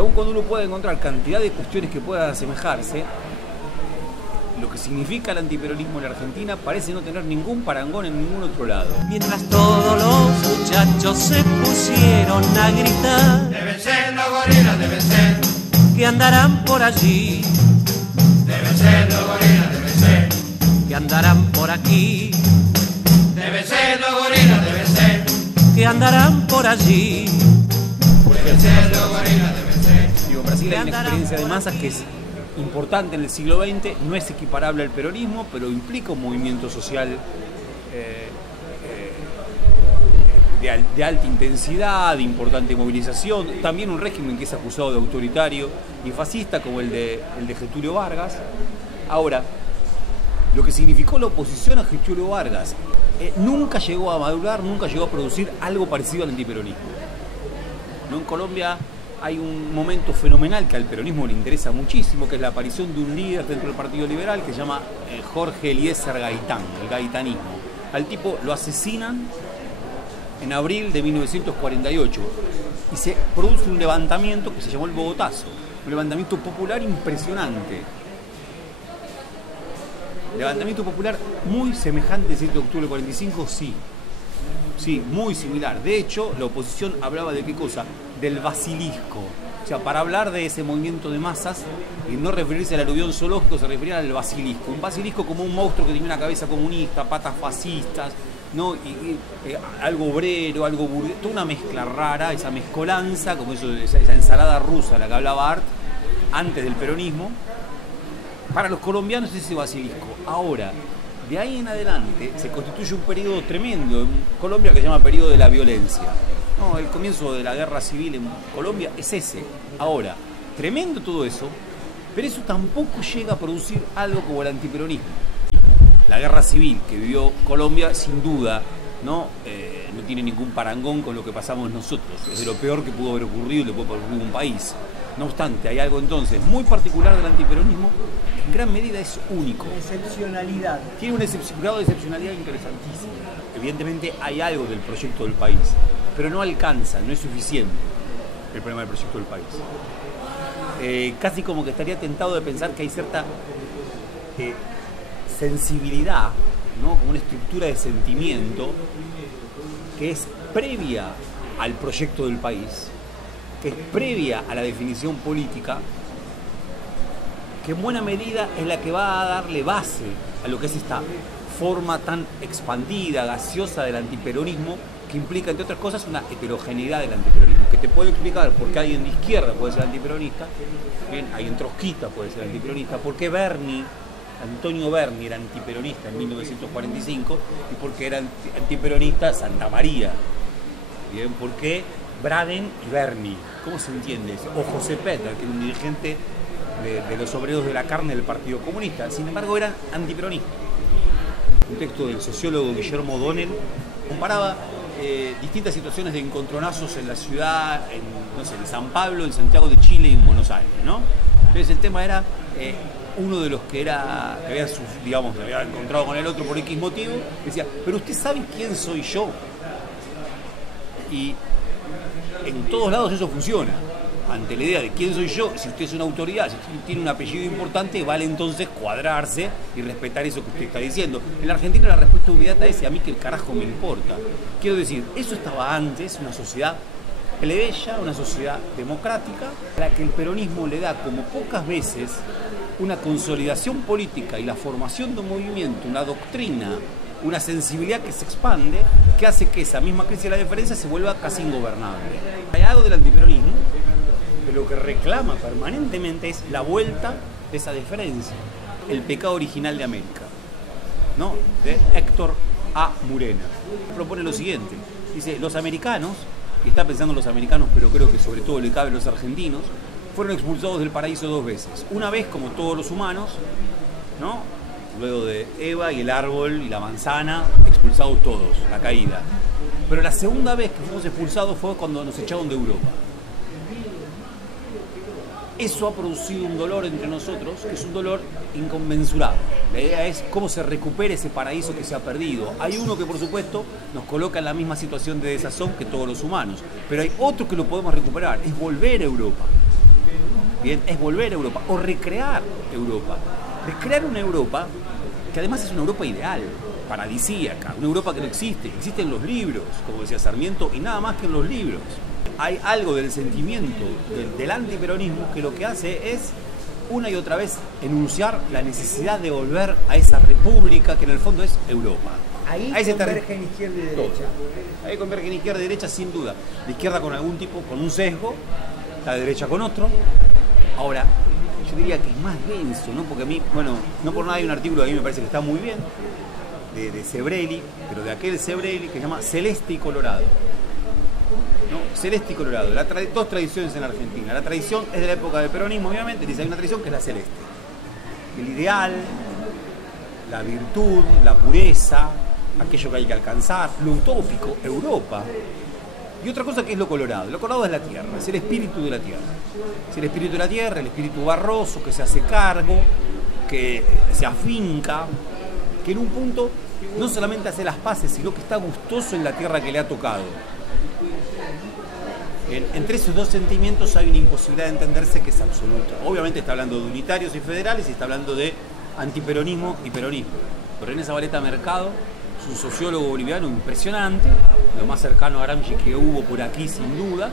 Aún cuando uno puede encontrar cantidad de cuestiones que puedan asemejarse, lo que significa el antiperonismo en la Argentina parece no tener ningún parangón en ningún otro lado. Mientras todos los muchachos se pusieron a gritar, deben ser los gorilas, deben ser, que andarán por allí, deben ser los gorilas, deben ser, que andarán por aquí, deben ser los gorilas, deben ser, que andarán por allí. deben ser los gorilas, deben ser. Digo, en Brasil hay una experiencia de masas que es importante en el siglo XX, no es equiparable al peronismo, pero implica un movimiento social de alta intensidad, de importante movilización, también un régimen que es acusado de autoritario y fascista como el de Getúlio Vargas. Ahora, lo que significó la oposición a Getúlio Vargas nunca llegó a madurar, nunca llegó a producir algo parecido al antiperonismo. ¿No? En Colombia hay un momento fenomenal que al peronismo le interesa muchísimo, que es la aparición de un líder dentro del Partido Liberal que se llama Jorge Eliezer Gaitán, el gaitanismo. Al tipo lo asesinan en abril de 1948 y se produce un levantamiento que se llamó el Bogotazo, un levantamiento popular impresionante. Levantamiento popular muy semejante al 7 de octubre del 45, sí. Sí, muy similar. De hecho, la oposición hablaba de qué cosa, del basilisco. O sea, para hablar de ese movimiento de masas y no referirse al aluvión zoológico, se referían al basilisco. Un basilisco como un monstruo que tenía una cabeza comunista, patas fascistas, ¿no? Algo obrero, algo burgués, toda una mezcla rara, esa mezcolanza, como esa ensalada rusa, la que hablaba Art, antes del peronismo. Para los colombianos es ese basilisco. Ahora, de ahí en adelante se constituye un periodo tremendo en Colombia que se llama periodo de la violencia. No, el comienzo de la guerra civil en Colombia es ese. Ahora, tremendo todo eso, pero eso tampoco llega a producir algo como el antiperonismo. La guerra civil que vivió Colombia, sin duda, no tiene ningún parangón con lo que pasamos nosotros. Es de lo peor que pudo haber ocurrido y le puede ocurrir a un país. No obstante, hay algo entonces muy particular del antiperonismo que en gran medida es único. Excepcionalidad. Tiene un grado de excepcionalidad interesantísimo. Evidentemente hay algo del proyecto del país, pero no alcanza, no es suficiente el problema del proyecto del país. Casi como que estaría tentado de pensar que hay cierta sensibilidad, ¿no? Como una estructura de sentimiento que es previa al proyecto del país, que es previa a la definición política, que en buena medida es la que va a darle base a lo que es esta forma tan expandida, gaseosa del antiperonismo, que implica, entre otras cosas, una heterogeneidad del antiperonismo, que te puede explicar por qué alguien de izquierda puede ser antiperonista, bien, alguien trotskista puede ser antiperonista, por qué Antonio Berni era antiperonista en 1945 y por qué era antiperonista Santa María, bien, por qué Braden y Berni, ¿cómo se entiende eso? O José Peter, que era un dirigente de los obreros de la carne del Partido Comunista, sin embargo eran antiperonistas. Un texto del sociólogo Guillermo O'Donnell comparaba distintas situaciones de encontronazos en la ciudad, en San Pablo, en Santiago de Chile y en Buenos Aires, ¿no? Entonces el tema era uno de los que había encontrado con el otro por X motivo, decía, pero usted sabe quién soy yo. Y en todos lados eso funciona. Ante la idea de quién soy yo, si usted es una autoridad, si usted tiene un apellido importante, vale entonces cuadrarse y respetar eso que usted está diciendo. En la Argentina la respuesta inmediata es: a mí que el carajo me importa. Quiero decir, eso estaba antes, una sociedad plebeya, una sociedad democrática, a la que el peronismo le da como pocas veces una consolidación política y la formación de un movimiento, una doctrina, una sensibilidad que se expande, que hace que esa misma crisis de la diferencia se vuelva casi ingobernable. Hay algo del antiperonismo que lo que reclama permanentemente es la vuelta de esa diferencia, el pecado original de América, ¿no? De Héctor A. Murena. Propone lo siguiente, dice, los americanos, y está pensando en los americanos, pero creo que sobre todo le cabe a los argentinos, fueron expulsados del paraíso 2 veces. Una vez, como todos los humanos, ¿no? Luego de Eva y el árbol y la manzana, expulsados todos, la caída. Pero la segunda vez que fuimos expulsados fue cuando nos echaron de Europa. Eso ha producido un dolor entre nosotros, que es un dolor inconmensurable. La idea es cómo se recupera ese paraíso que se ha perdido. Hay uno que, por supuesto, nos coloca en la misma situación de desazón que todos los humanos, pero hay otro que lo podemos recuperar, es volver a Europa. Bien, es volver a Europa o recrear Europa. Recrear una Europa que además es una Europa ideal, paradisíaca, una Europa que no existe, existe en los libros, como decía Sarmiento, y nada más que en los libros. Hay algo del sentimiento del antiperonismo que lo que hace es una y otra vez enunciar la necesidad de volver a esa república que en el fondo es Europa. Ahí convergen izquierda y derecha. Ahí convergen izquierda y derecha sin duda. La izquierda con algún tipo, con un sesgo, la derecha con otro. Ahora, yo diría que es más denso, ¿no? Porque a mí, bueno, no por nada hay un artículo que a mí me parece que está muy bien, de Sebrelli, pero de aquel Sebrelli que se llama Celeste y Colorado. ¿No? Celeste y Colorado, dos tradiciones en Argentina. La tradición es de la época del peronismo, obviamente, dice hay una tradición que es la celeste. El ideal, la virtud, la pureza, aquello que hay que alcanzar, lo utópico, Europa. Y otra cosa que es lo colorado. Lo colorado es la tierra, es el espíritu de la tierra. Es el espíritu de la tierra, el espíritu barroso, que se hace cargo, que se afinca, que en un punto no solamente hace las paces, sino que está gustoso en la tierra que le ha tocado. Entre esos dos sentimientos hay una imposibilidad de entenderse que es absoluta. Obviamente está hablando de unitarios y federales y está hablando de antiperonismo y peronismo. Pero René Zabaleta Mercado es un sociólogo boliviano impresionante, lo más cercano a Gramsci que hubo por aquí sin duda,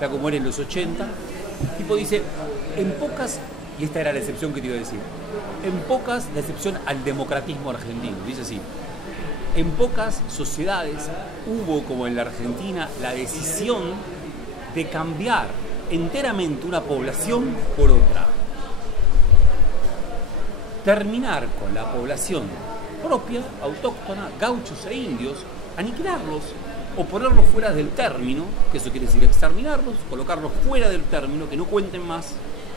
ya como era en los 80. El tipo dice, en pocas, y esta era la excepción que te iba a decir, en pocas, la excepción al democratismo argentino, dice así, en pocas sociedades hubo, como en la Argentina, la decisión de cambiar enteramente una población por otra. Terminar con la población propia, autóctona, gauchos e indios, aniquilarlos o ponerlos fuera del término, que eso quiere decir exterminarlos, colocarlos fuera del término, que no cuenten más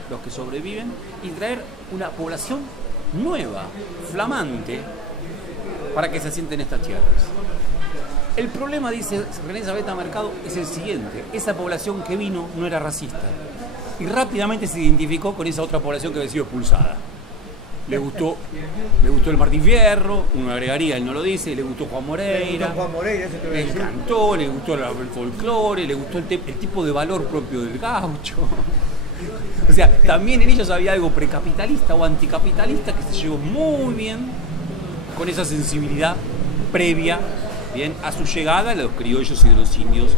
los que sobreviven, y traer una población nueva, flamante, para que se asienten estas tierras. El problema, dice René Zabaleta Mercado, es el siguiente. Esa población que vino no era racista. Y rápidamente se identificó con esa otra población que había sido expulsada. Le gustó el Martín Fierro, uno agregaría, él no lo dice, le gustó Juan Moreira, le encantó, le gustó el folclore, le gustó el tipo de valor propio del gaucho. O sea, también en ellos había algo precapitalista o anticapitalista que se llevó muy bien con esa sensibilidad previa, bien, a su llegada de los criollos y de los indios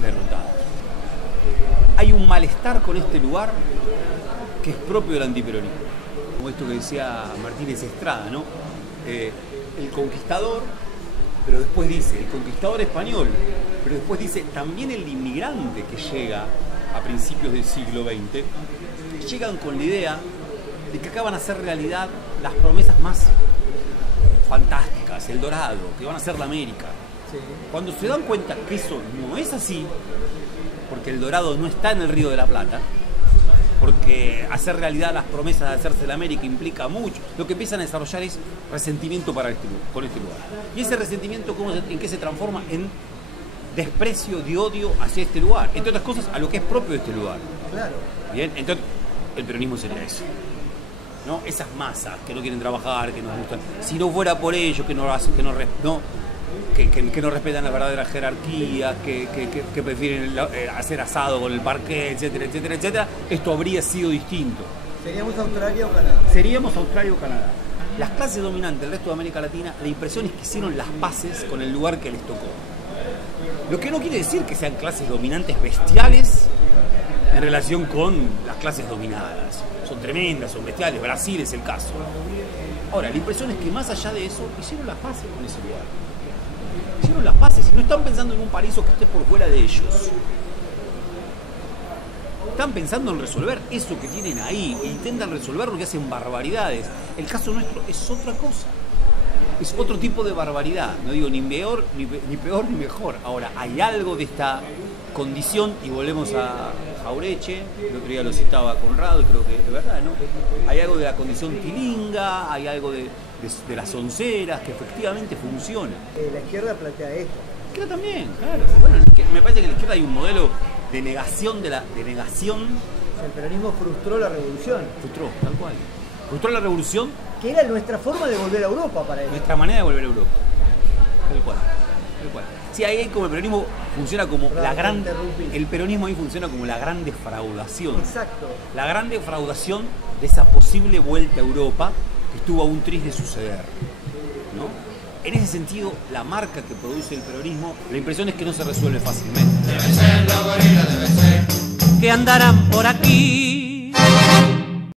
derrotados. Hay un malestar con este lugar que es propio del antiperonismo. Como esto que decía Martínez Estrada, ¿no? El conquistador, pero después dice, el conquistador español, pero después dice, también el inmigrante que llega a principios del siglo XX, llegan con la idea de que acá van a hacer realidad las promesas más fantásticas, el Dorado, que van a ser la América. Sí. Cuando se dan cuenta que eso no es así, porque el Dorado no está en el Río de la Plata, porque hacer realidad las promesas de hacerse la América implica mucho, lo que empiezan a desarrollar es resentimiento con este lugar. Y ese resentimiento, ¿en qué se transforma? En desprecio, de odio hacia este lugar, entre otras cosas, a lo que es propio de este lugar. Claro. Bien, entonces, el peronismo sería eso. ¿No? Esas masas que no quieren trabajar, que nos gustan. Si no fuera por ellos, que no respetan la verdadera jerarquía, que prefieren hacer asado con el parqué, etcétera, etcétera, etcétera, esto habría sido distinto. ¿Seríamos Australia o Canadá? Seríamos Australia o Canadá. Las clases dominantes del resto de América Latina, la impresión es que hicieron las paces con el lugar que les tocó. Lo que no quiere decir que sean clases dominantes bestiales en relación con las clases dominadas. Son tremendas, son bestiales. Brasil es el caso. Ahora, la impresión es que más allá de eso, hicieron las paces con ese lugar. Hicieron las paces y no están pensando en un paraíso que esté por fuera de ellos. Están pensando en resolver eso que tienen ahí e intentan resolverlo y hacen barbaridades. El caso nuestro es otra cosa. Es otro tipo de barbaridad. No digo ni peor ni mejor. Ahora, hay algo de esta condición, y volvemos a Jaureche, el otro día lo citaba Conrado y creo que es verdad, ¿no? Hay algo de la condición tilinga, hay algo de las onceras que efectivamente funciona. La izquierda plantea esto. La izquierda también, claro. Bueno, me parece que en la izquierda hay un modelo de negación El peronismo frustró la revolución. Frustró, tal cual. Frustró la revolución. Que era nuestra forma de volver a Europa para él. Nuestra manera de volver a Europa. Tal cual. Tal cual. Sí, ahí como el peronismo funciona como Perdón, la te gran... interrumpí. El peronismo ahí funciona como la gran defraudación. Exacto. La gran defraudación de esa posible vuelta a Europa que estuvo a un tris de suceder, ¿no? En ese sentido, la marca que produce el peronismo, la impresión es que no se resuelve fácilmente. Que andarán por aquí